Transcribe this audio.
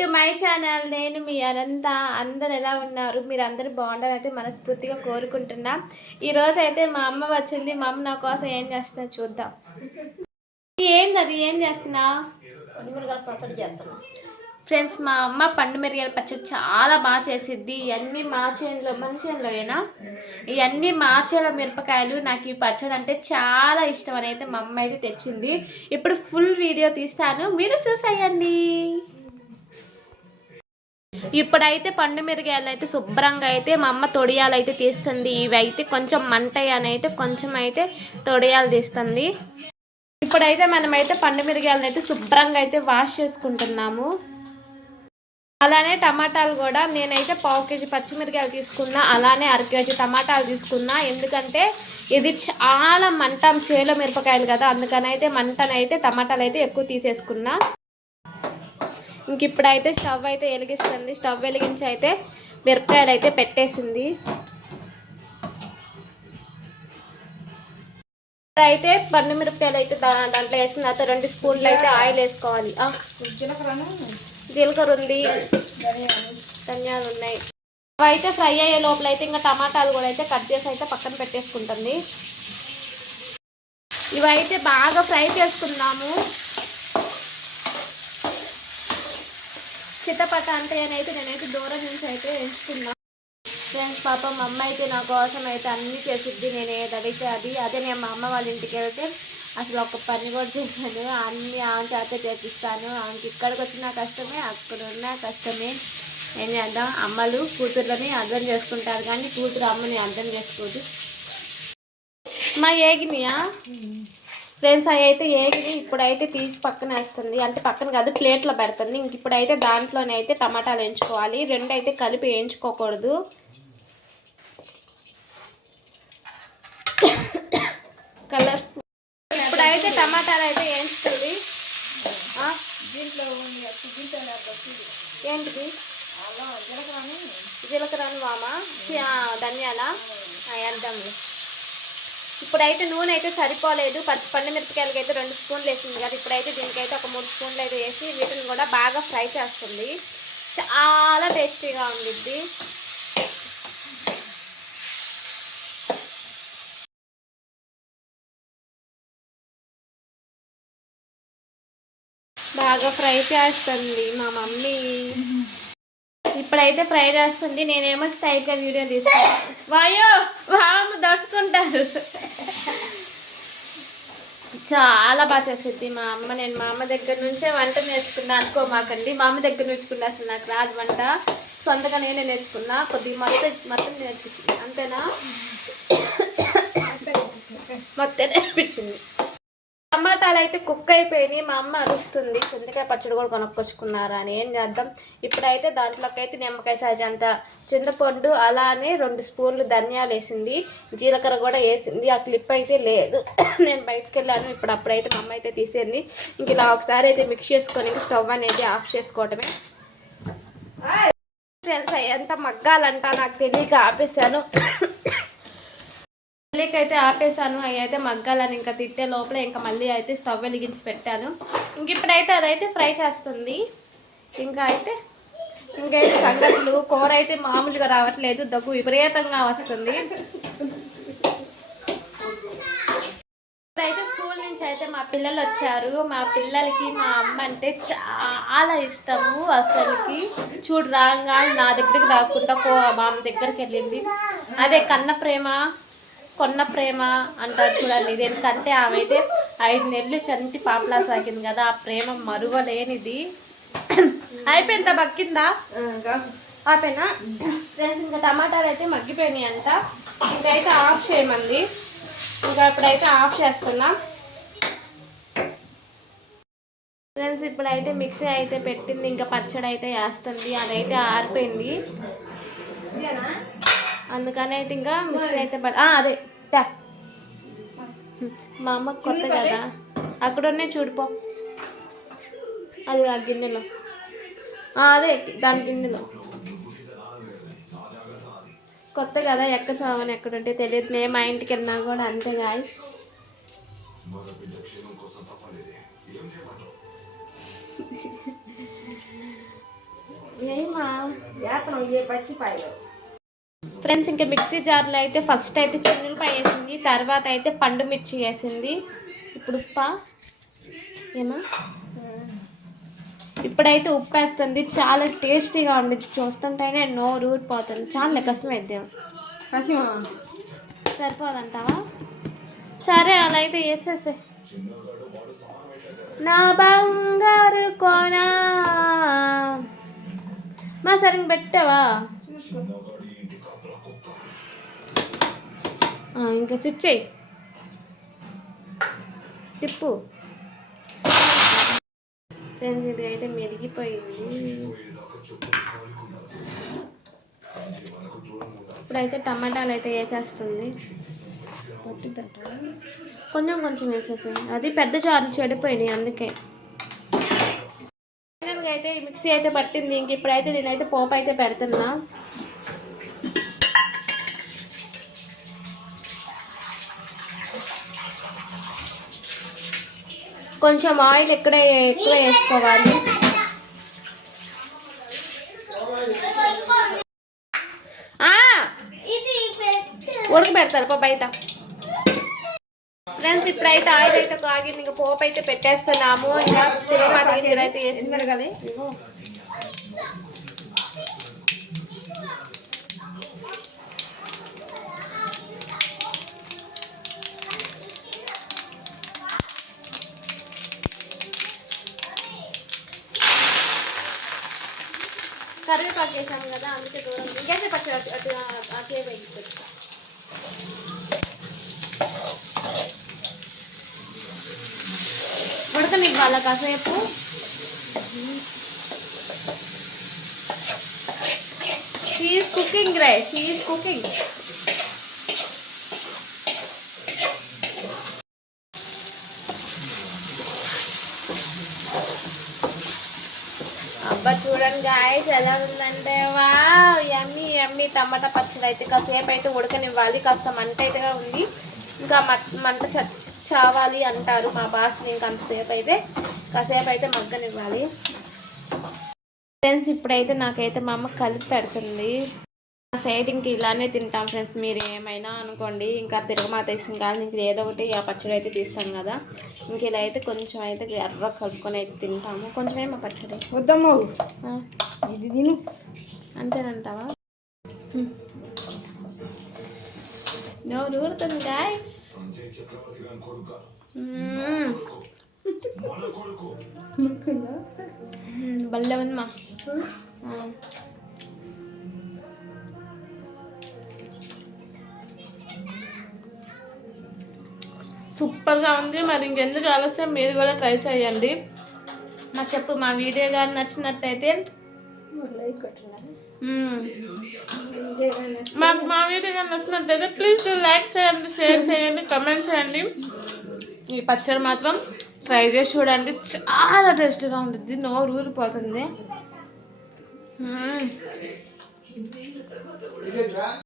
To my channel. నేను మీ అనంత. అందరు ఎలా ఉన్నారు? మీరు అందరూ బాగుండాలైతే మనస్ఫూర్తిగా కోరుకుంటున్నా. ఈరోజు అయితే మా అమ్మ వచ్చింది. మా అమ్మ నా కోసం ఏం చేస్తుందో చూద్దాం. ఏంది ఏం చేస్తున్నా? పచ్చడి చేస్తున్నా ఫ్రెండ్స్, మా అమ్మ పండు మిరియాల పచ్చడి చాలా బాగా చేసిద్ది. ఇవన్నీ మా చేనులో మన చేనులోయేనా, ఇవన్నీ మా చేలో మిరపకాయలు. నాకు ఈ పచ్చడి అంటే చాలా ఇష్టం అని అయితే మా అమ్మ అయితే తెచ్చింది. ఇప్పుడు ఫుల్ వీడియో తీస్తాను, మీరు చూసేయండి. ఇప్పుడైతే పండు మిరగాయలు అయితే శుభ్రంగా అయితే మా అమ్మ తొడియాలు అయితే తీస్తుంది. ఇవి అయితే కొంచెం మంటయ్య అని అయితే కొంచెం అయితే తొడియాలు తీస్తుంది. ఇప్పుడైతే మనమైతే పండు మిరగాయలను అయితే శుభ్రంగా అయితే వాష్ చేసుకుంటున్నాము. అలానే టమాటాలు కూడా నేనైతే 1/2 కేజీ పచ్చిమిరకాయలు తీసుకున్నా, అలానే 1/2 కేజీ టమాటాలు తీసుకున్నా. ఎందుకంటే ఇది చాలా మంటం చేలో మిరపకాయలు కదా, అందుకనైతే మంటనైతే టమాటాలు అయితే ఎక్కువ తీసేసుకున్నా. ఇంక ఇప్పుడైతే స్టవ్ అయితే వెలిగిస్తుంది. స్టవ్ వెలిగించి అయితే మిరపకాయలు అయితే పెట్టేసింది. అయితే పండు మిరపకాయలు అయితే దాంట్లో వేసిన తర్వాత 2 స్పూన్లు అయితే ఆయిల్ వేసుకోవాలి. జీలకర్ర ఉంది, ధనియాలు ఉన్నాయి. అవైతే ఫ్రై అయ్యే లోపల అయితే ఇంకా టమాటాలు కూడా అయితే కట్ చేసి అయితే పక్కన పెట్టేసుకుంటుంది. ఇవైతే బాగా ఫ్రై చేసుకుందాము. చిత్తపట్ట అంటే నేనైతే దూరం నుంచి అయితే ఎంచుకున్నాను. ఫ్రెండ్స్, పాపం మా అమ్మ అయితే నా కోసం అయితే అన్నీ చేసిద్ది. నేను ఏది అడిగితే అది. అదే నేను మా అమ్మ వాళ్ళ ఇంటికి వెళ్తే అసలు ఒక పని కూడా చేశాను. అన్నీ ఆమె చేత చేపిస్తాను. ఆమెకి ఇక్కడికి వచ్చిన కష్టమే, అక్కడ ఉన్న కష్టమే. ఏం చేద్దాం, అమ్మలు కూతుర్లని అర్థం చేసుకుంటారు కానీ కూతురు అమ్మని అర్థం చేసుకోదు. మా ఏగినియా ఫ్రెండ్స్, అవి అయితే ఏగిని ఇప్పుడైతే తీసి పక్కన వేస్తుంది. అంటే పక్కన కాదు, ప్లేట్లో పెడుతుంది. ఇంక ఇప్పుడైతే దాంట్లోనే అయితే టమాటాలు వేయించుకోవాలి. 2 అయితే కలిపి వేయించుకోకూడదు. కలర్ ఇప్పుడైతే టమాటాలు అయితే వేయించుతుంది. ఏంటిది? జీలకర్ర వామా ధనియాల వేద్దాంలే. ఇప్పుడైతే నూనె అయితే సరిపోలేదు. పండు మిరపకాయలకి అయితే 2 స్పూన్లు వేసింది కదా. ఇప్పుడైతే దీనికైతే ఒక 3 స్పూన్లు అయితే వేసి వీటిని కూడా బాగా ఫ్రై చేస్తుంది. చాలా టేస్టీగా ఉండిద్ది. బాగా ఫ్రై చేస్తుంది మా మమ్మీ. ఇప్పుడైతే ఫ్రై చేస్తుంది. నేనేమో స్టైల్గా వీడియో తీసుకుంటాను. వాము దడుచుకుంటారు. చాలా బాగా చేసిద్ది మా అమ్మ. నేను మా అమ్మ దగ్గర నుంచే వంట నేర్చుకున్నా అనుకోమాకండి. మా అమ్మ దగ్గర నేర్చుకున్నా. అసలు నాకు రాదు వంట, సొంతగా నేనే నేర్చుకున్నా. కొద్దిగా మొత్తం నేర్పించింది. అంతేనా? మొత్తం నేర్పించింది. టమాటాలు అయితే కుక్ అయిపోయినాయి. మా అమ్మ అరుస్తుంది, చింతకాయ పచ్చడి కూడా కొనుక్కొచ్చుకున్నారా అని. ఏం చేద్దాం, ఇప్పుడైతే దాంట్లోకి అయితే నిమ్మకాయ సైజ్ అంత చింతపండు, అలానే 2 స్పూన్లు ధనియాలు వేసింది. జీలకర్ర కూడా వేసింది. ఆ క్లిప్ అయితే లేదు, నేను బయటకు వెళ్ళాను. అప్పుడైతే మా అమ్మ అయితే తీసేయండి. ఇంక ఇలా ఒకసారి అయితే మిక్స్ చేసుకొని స్టవ్ అనేది ఆఫ్ చేసుకోవటమే. ఫ్రెండ్స్, ఎంత మగ్గాలంట నాకు తెలియక ఆపేసాను. అయితే ఆపేసాను. అవి అయితే మగ్గాలని ఇంకా తిట్టే లోపల ఇంకా మళ్ళీ అయితే స్టవ్ వెలిగించి పెట్టాను. ఇంక ఇప్పుడైతే అదైతే ఫ్రై చేస్తుంది. ఇంకైతే సంగతులు. కూర అయితే మామూలుగా రావట్లేదు, దగ్గు విపరీతంగా వస్తుంది. అయితే స్కూల్ నుంచి అయితే మా పిల్లలు వచ్చారు. మా పిల్లలకి మా అమ్మ అంటే చాలా ఇష్టము. అసలుకి చూడు, రాగా నా దగ్గరికి రాకుండా మా అమ్మ దగ్గరికి వెళ్ళింది. అదే కొన్న ప్రేమ అంటారు చూడండి. ఇది ఎందుకంటే ఆమె అయితే 5 నెలలు చంటి పాపలా సాగింది కదా. ఆ ప్రేమ మరువలేనిది. అయిపోయిందా? బక్కిందా? ఆపేనా? ఫ్రెండ్స్, ఇంకా టమాటాలు అయితే మగ్గిపోయినాయి అంట. ఇంకైతే ఆఫ్ చేయమంది. ఇంకా ఇప్పుడైతే ఆఫ్ చేస్తున్నా. ఫ్రెండ్స్, ఇప్పుడైతే మిక్సీ అయితే పెట్టింది. ఇంకా పచ్చడి అయితే వేస్తుంది. అదైతే ఆరిపోయింది. అందుకని అయితే ఇంకా మిక్సీ అయితే అదే మా అమ్మకు కొత్త కదా, అక్కడున్నే చూడిపో. అది ఆ గిన్నెలో, అదే దాని గిన్నెలో కొత్త కదా, ఎక్కడ సామాన్ ఎక్కడుంటే తెలియదు. నేను మా ఇంటికి వెళ్ళినా కూడా అంతే గాయస్. చేస్తున్నాం ఏ పచ్చిపాయలు. ఫ్రెండ్స్ ఇంకా మిక్సీ జార్లో అయితే ఫస్ట్ అయితే చిన్నులపాయ వేసింది, తర్వాత అయితే పండు మిర్చి వేసింది. ఇప్పుడు ఉప్ప ఏమా ఇప్పుడైతే ఉప్పు వేస్తుంది. చాలా టేస్టీగా ఉంది, చూస్తుంటేనే నోరు ఊరిపోతుంది. చాలా కష్టం అయితే సరిపోదంటావా? సరే అలా అయితే వేసేసే. నా బంగారు కోనా మా సరిగ్గా పెట్టావా? ఇంకా స్విచ్ చేయి, తిప్పు. ఫ్రెండ్స్ ఇది అయితే మెరిగిపోయింది. ఇప్పుడైతే టమాటాలు అయితే వేసేస్తుంది. పట్టిద్దట కొంచెం కొంచెం వేసేసాయి, అది పెద్ద జారులు చెడిపోయినాయి అందుకే. ఫైనల్గా అయితే మిక్సీ అయితే పట్టింది. ఇంక ఇప్పుడైతే దీనైతే పోపు అయితే పెడుతున్నా. కొంచెం ఆయిల్ ఎక్కువ వేసుకోవాలి. ఉడకబెడతారు పో బయట. ఫ్రెండ్స్ ఇప్పుడైతే ఆయిల్ అయితే కాగింది, ఇంకా పోపు అయితే పెట్టేస్తున్నాము. ఇంకా తిరుమల అయితే వేసింది కదా. కరివేపాకు వేసాము కదా అందుకే దూరం. ఇంకైతే పచ్చడి అట్లే వేయించు. ఉడకనివ్వాలా కాసేపు. She is cooking right, she is cooking. అబ్బా చూడండి గాయ్స్ ఎలా ఉందంటే వా యమ్మీ యమ్మీ టమాటా పచ్చడి అయితే కాసేపు అయితే ఉడకనివ్వాలి. కాస్త మంట అయితేగా ఉంది, ఇంకా మంట చావాలి అంటారు మా భాషలో. ఇంకా అంతసేపు అయితే కాసేపు అయితే మగ్గనివ్వాలి. ఫ్రెండ్స్ ఇప్పుడైతే నాకైతే మా అమ్మ కలిపి పెడుతుంది. ఆ సైడ్ ఇంక ఇలానే తింటాం ఫ్రెండ్స్, మీరు ఏమైనా అనుకోండి. ఇంకా తిరగమాత వేసిన కాదు, ఇంక ఏదో ఒకటి ఆ పచ్చడి అయితే తీస్తాం కదా. ఇంక ఇలా అయితే కొంచెం అయితే ఎర్ర కలుపుకొని అయితే తింటాము. కొంచెమే మా పచ్చడి వద్దమ్మా ఇది తిను అంతేనంటావా? నోరు ఊరుతుంది గాయ్స్. భలే ఉందమ్మా. సూపర్గా ఉంది. మరి ఇంకెందుకు ఆలస్యం, మీరు కూడా ట్రై చేయండి. మా వీడియో కానీ నచ్చినట్టయితే మా వీడియో కానీ నచ్చినట్టయితే ప్లీజ్ లైక్ చేయండి, షేర్ చేయండి, కమెంట్ చేయండి. ఈ పచ్చడి మాత్రం ట్రై చేసి చూడండి, చాలా టేస్టీగా ఉంటుంది, నోరు ఊరిపోతుంది.